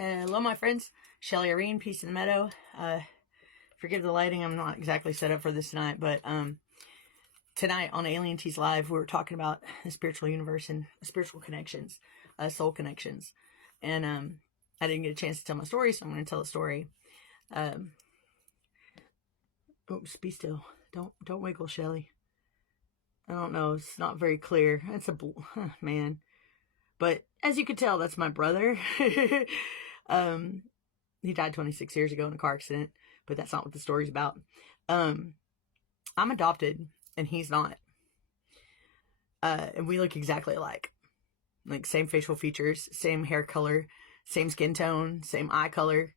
Hello, my friends. Shelly Irene, Peace in the Meadow. Forgive the lighting. I'm not exactly set up for this tonight, but tonight on Alien Tees Live, we were talking about the spiritual universe and spiritual connections, soul connections. And I didn't get a chance to tell my story, so I'm going to tell a story. Oops, be still. Don't wiggle, Shelly. I don't know. It's not very clear. It's man. But as you can tell, that's my brother. He died 26 years ago in a car accident, but that's not what the story's about. I'm adopted and he's not. And we look exactly alike. Like same facial features, same hair color, same skin tone, same eye color.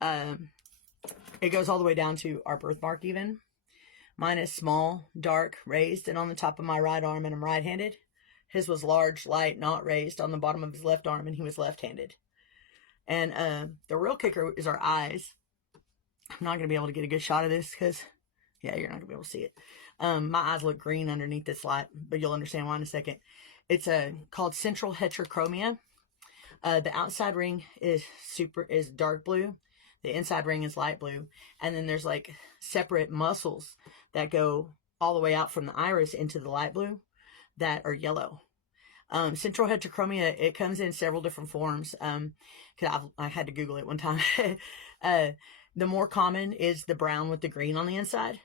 It goes all the way down to our birthmark even. Mine is small, dark, raised, and on the top of my right arm, and I'm right-handed. His was large, light, not raised on the bottom of his left arm, and he was left-handed. And the real kicker is our eyes. I'm not going to be able to get a good shot of this because, yeah, you're not going to be able to see it. My eyes look green underneath this light, but you'll understand why in a second. It's called central heterochromia. The outside ring is dark blue. The inside ring is light blue. And then there's like separate muscles that go all the way out from the iris into the light blue that are yellow. Central heterochromia, it comes in several different forms. Cause I had to Google it one time. The more common is the brown with the green on the inside.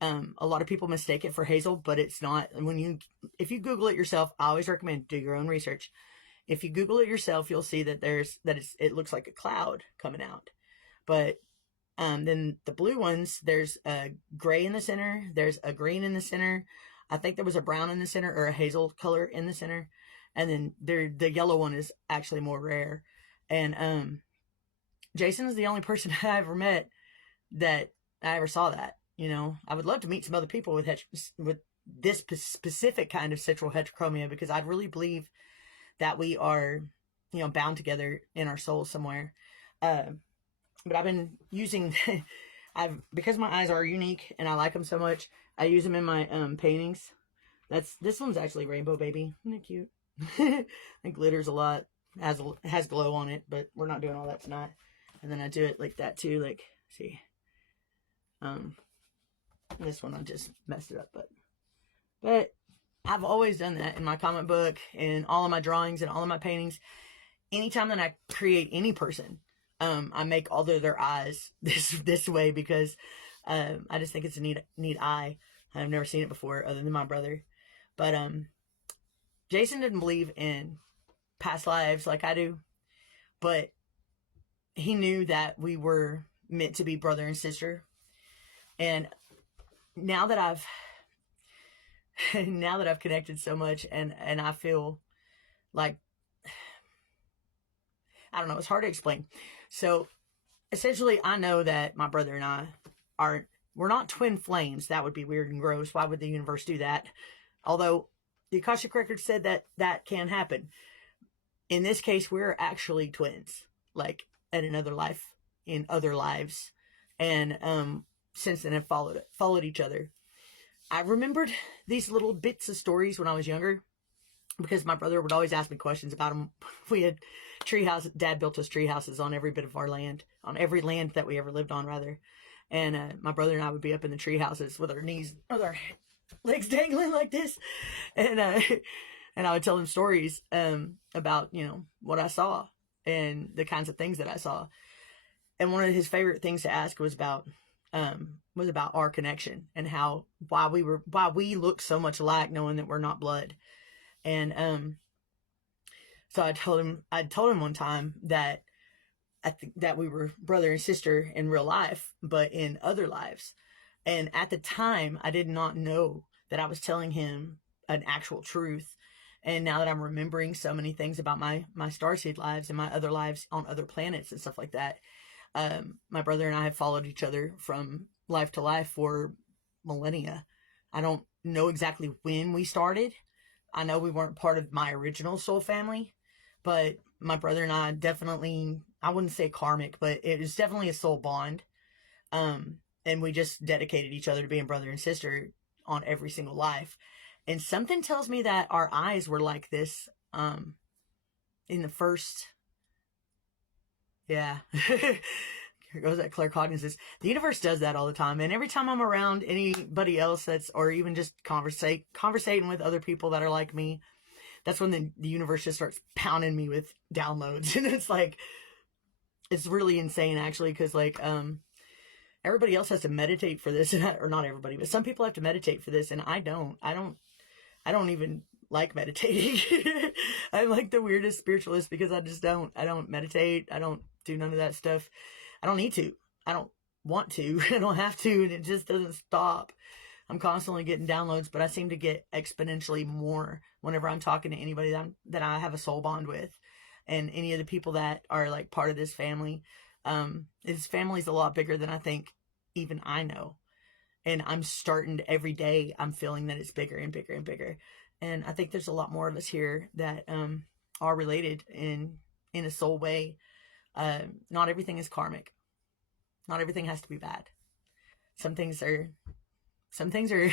A lot of people mistake it for hazel, but it's not. If you Google it yourself, I always recommend do your own research. If you Google it yourself, you'll see that it looks like a cloud coming out. But then the blue ones, there's a gray in the center. There's a green in the center. I think there was a brown in the center or a hazel color in the center. And then the yellow one is actually more rare. And Jason is the only person I ever met that I ever saw that. You know, I would love to meet some other people with this specific kind of central heterochromia, because I really believe that we are, bound together in our souls somewhere. But I've been using, because my eyes are unique and I like them so much, I use them in my paintings. This one's actually Rainbow Baby. Isn't it cute? It glitters a lot. Has glow on it, but we're not doing all that tonight. And then I do it like that too. Like, see, this one I just messed it up, but I've always done that in my comic book and all of my drawings and all of my paintings. Anytime that I create any person, I make all of their eyes this way because I just think it's a neat eye. I've never seen it before other than my brother. But Jason didn't believe in past lives like I do, but he knew that we were meant to be brother and sister. And now that I've connected so much and I feel like, I don't know, it's hard to explain. So essentially I know that my brother and I we're not twin flames. That would be weird and gross. Why would the universe do that? Although the Akashic Record said that can happen. In this case, we're actually twins, like at another life, in other lives. And since then have followed each other. I remembered these little bits of stories when I was younger, because my brother would always ask me questions about them. We had Dad built us tree houses on every bit of our land, on every land that we ever lived on, rather. And my brother and I would be up in the tree houses with our legs dangling like this. And I would tell him stories about, what I saw and the kinds of things that I saw. And one of his favorite things to ask was about our connection and why we look so much alike, knowing that we're not blood. And so I told him one time that that we were brother and sister in real life, but in other lives. And at the time, I did not know that I was telling him an actual truth. And now that I'm remembering so many things about my starseed lives and my other lives on other planets and stuff like that, my brother and I have followed each other from life to life for millennia. I don't know exactly when we started. I know we weren't part of my original soul family, but my brother and I definitely, I wouldn't say karmic, but it was definitely a soul bond. And we just dedicated each other to being brother and sister on every single life. And something tells me that our eyes were like this, in the first Yeah. Here goes that claircognizance. The universe does that all the time. And every time I'm around anybody else or even just conversating with other people that are like me, that's when the universe just starts pounding me with downloads. And it's like, it's really insane actually. Cause everybody else has to meditate for this, or not everybody, but some people have to meditate for this. And I don't even like meditating. I'm like the weirdest spiritualist because I don't meditate. I don't do none of that stuff. I don't need to. I don't want to. I don't have to. And it just doesn't stop. I'm constantly getting downloads, but I seem to get exponentially more whenever I'm talking to anybody that I have a soul bond with, and any of the people that are like part of this family. This family's a lot bigger than I think even I know. And I'm starting to, every day, I'm feeling that it's bigger and bigger and bigger. And I think there's a lot more of us here that are related in a soul way. Not everything is karmic. Not everything has to be bad. Some things are some things are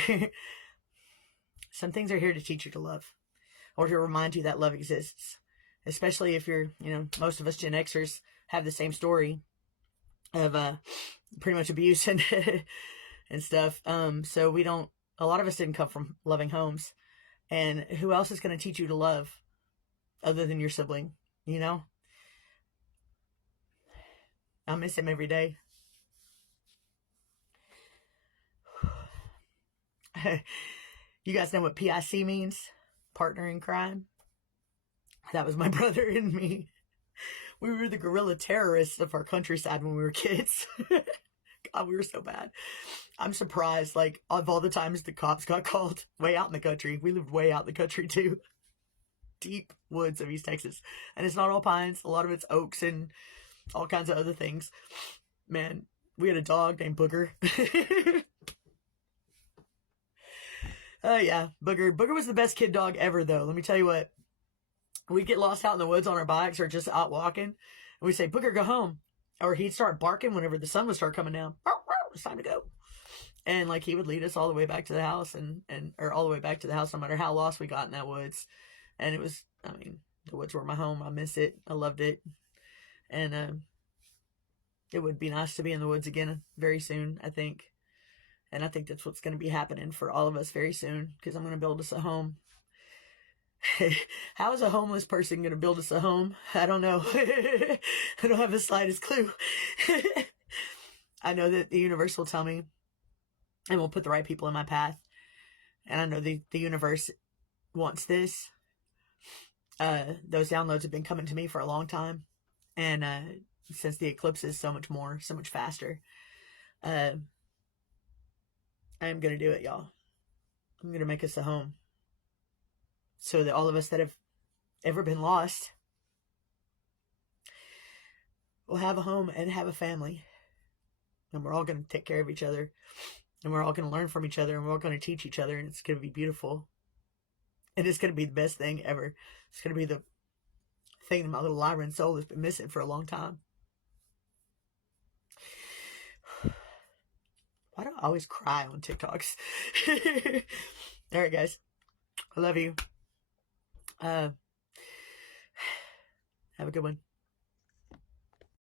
here to teach you to love, or to remind you that love exists. Especially if you're, most of us Gen Xers have the same story of pretty much abuse and and stuff. So a lot of us didn't come from loving homes. And who else is going to teach you to love other than your sibling? I miss him every day. You guys know what PIC means? Partner in crime. That was my brother and me. We were the guerrilla terrorists of our countryside when we were kids. God, we were so bad. I'm surprised, like, of all the times the cops got called way out in the country. We lived way out in the country, too. Deep woods of East Texas. And it's not all pines. A lot of it's oaks and all kinds of other things. Man, we had a dog named Booger. Yeah, Booger. Booger was the best kid dog ever, though. Let me tell you what. We'd get lost out in the woods on our bikes or just out walking. And we'd say, Booger, go home. Or he'd start barking whenever the sun would start coming down. It's time to go. And like he would lead us all the way back to the house or all the way back to the house no matter how lost we got in that woods. And it was, the woods were my home. I miss it. I loved it. And it would be nice to be in the woods again very soon, I think. And I think that's what's going to be happening for all of us very soon, because I'm going to build us a home. How is a homeless person going to build us a home? I don't know. I don't have the slightest clue. I know that the universe will tell me, and will put the right people in my path. And I know the universe wants this. Those downloads have been coming to me for a long time. And since the eclipse is so much faster, I am going to do it, y'all. I'm going to make us a home, so that all of us that have ever been lost will have a home and have a family. And we're all going to take care of each other. And we're all going to learn from each other. And we're all going to teach each other. And it's going to be beautiful. And it's going to be the best thing ever. It's going to be the thing that my little Lyran soul has been missing for a long time. Why do I always cry on TikToks? All right, guys. I love you. Have a good one.